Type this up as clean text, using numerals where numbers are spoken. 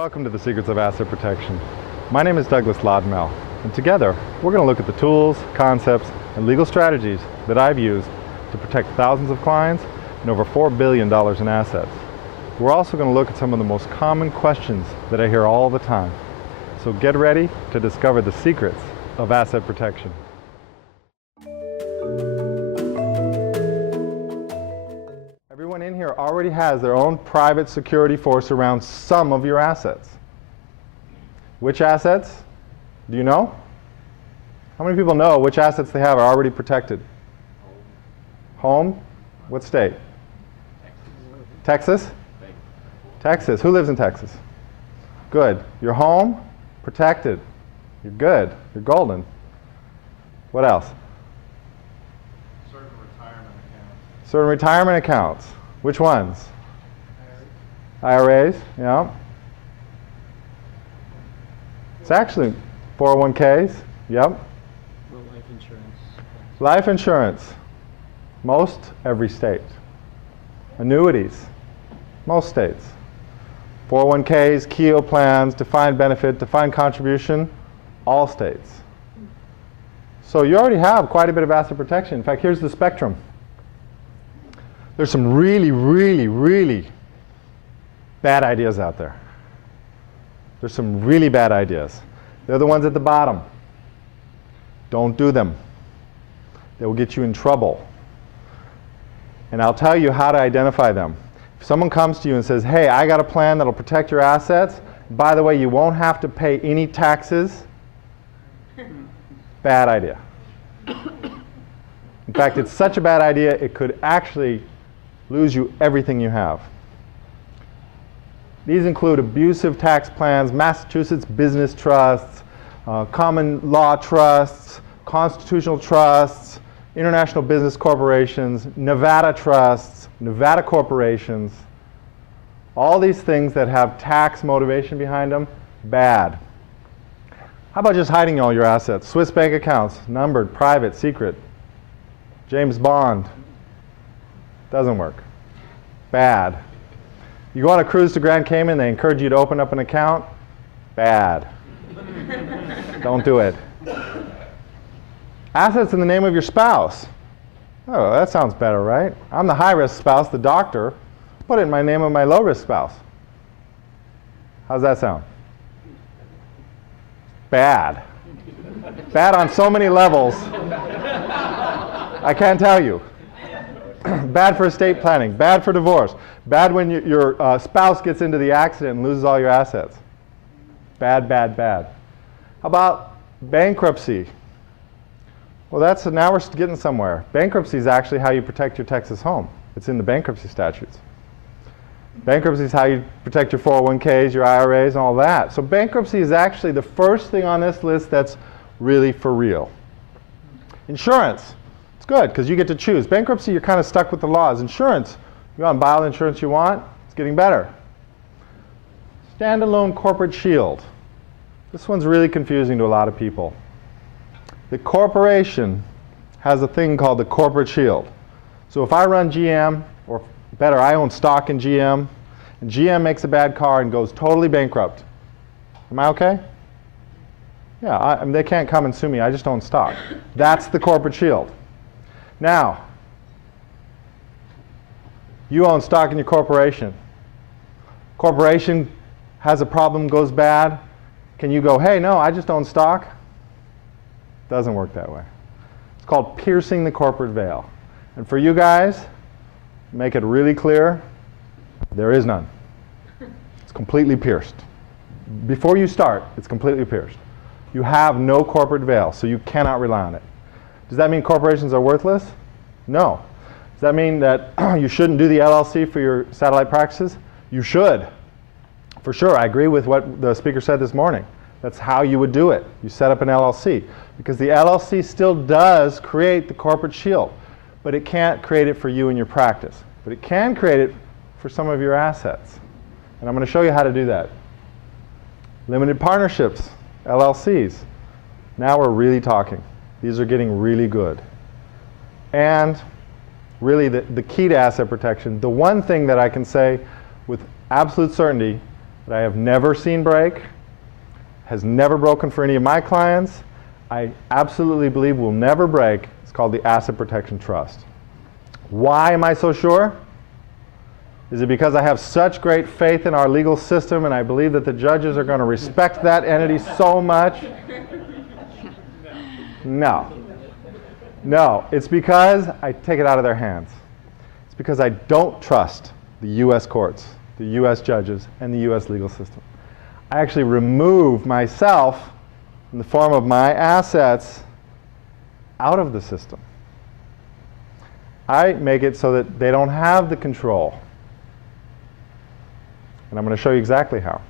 Welcome to the Secrets of Asset Protection. My name is Douglas Lodmell, and together we're going to look at the tools, concepts, and legal strategies that I've used to protect thousands of clients and over $4 billion in assets. We're also going to look at some of the most common questions that I hear all the time. So get ready to discover the secrets of asset protection. Everyone in here already has their own private security force around some of your assets. Which assets? Do you know? How many people know which assets they have are already protected? Home? What state? Texas? Texas. Who lives in Texas? Good. Your home? Protected. You're good. You're golden. What else? Certain retirement accounts. Certain retirement accounts. Which ones? IRAs, yeah. It's actually 401ks, yep. Well, life insurance. Life insurance, most every state. Annuities, most states. 401ks, KEO plans, defined benefit, defined contribution, all states. So you already have quite a bit of asset protection. In fact, here's the spectrum. There's some really bad ideas out there. There's some really bad ideas. They're the ones at the bottom. Don't do them. They will get you in trouble. And I'll tell you how to identify them. If someone comes to you and says, hey, I got a plan that'll protect your assets, by the way, you won't have to pay any taxes, bad idea. In fact, it's such a bad idea, it could actually lose you everything you have. These include abusive tax plans, Massachusetts business trusts, common law trusts, constitutional trusts, international business corporations, Nevada trusts, Nevada corporations. All these things that have tax motivation behind them, bad. How about just hiding all your assets? Swiss bank accounts, numbered, private, secret. James Bond. Doesn't work. Bad. You go on a cruise to Grand Cayman, they encourage you to open up an account. Bad. Don't do it. Assets in the name of your spouse. Oh, that sounds better, right? I'm the high-risk spouse, the doctor. Put it in my name of my low-risk spouse. How's that sound? Bad. Bad on so many levels. I can't tell you. Bad for estate planning, bad for divorce, bad when your spouse gets into the accident and loses all your assets. Bad, bad, bad. How about bankruptcy? Well, now we're getting somewhere. Bankruptcy is actually how you protect your Texas home. It's in the bankruptcy statutes. Bankruptcy is how you protect your 401ks, your IRAs, and all that. So bankruptcy is actually the first thing on this list that's really for real. Insurance. It's good because you get to choose. Bankruptcy, you're kind of stuck with the laws. Insurance, you want to buy all the insurance you want, it's getting better. Standalone corporate shield. This one's really confusing to a lot of people. The corporation has a thing called the corporate shield. So if I run GM, or better, I own stock in GM, and GM makes a bad car and goes totally bankrupt, am I okay? Yeah, I mean, they can't come and sue me. I just own stock. That's the corporate shield. Now, you own stock in your corporation. Corporation has a problem, goes bad. Can you go, hey, no, I just own stock? Doesn't work that way. It's called piercing the corporate veil. And for you guys, make it really clear, there is none. It's completely pierced. Before you start, it's completely pierced. You have no corporate veil, so you cannot rely on it. Does that mean corporations are worthless? No. Does that mean that you shouldn't do the LLC for your satellite practices? You should. For sure, I agree with what the speaker said this morning. That's how you would do it. You set up an LLC. Because the LLC still does create the corporate shield, but it can't create it for you and your practice. But it can create it for some of your assets. And I'm going to show you how to do that. Limited partnerships, LLCs. Now we're really talking. These are getting really good. And really the key to asset protection, the one thing that I can say with absolute certainty, that I have never seen break, has never broken for any of my clients, I absolutely believe will never break. It's called the Asset Protection Trust. Why am I so sure? Is it because I have such great faith in our legal system and I believe that the judges are going to respect that entity so much? No. No, it's because I take it out of their hands. It's because I don't trust the U.S. courts, the U.S. judges, and the U.S. legal system. I actually remove myself in the form of my assets out of the system. I make it so that they don't have the control. And I'm going to show you exactly how.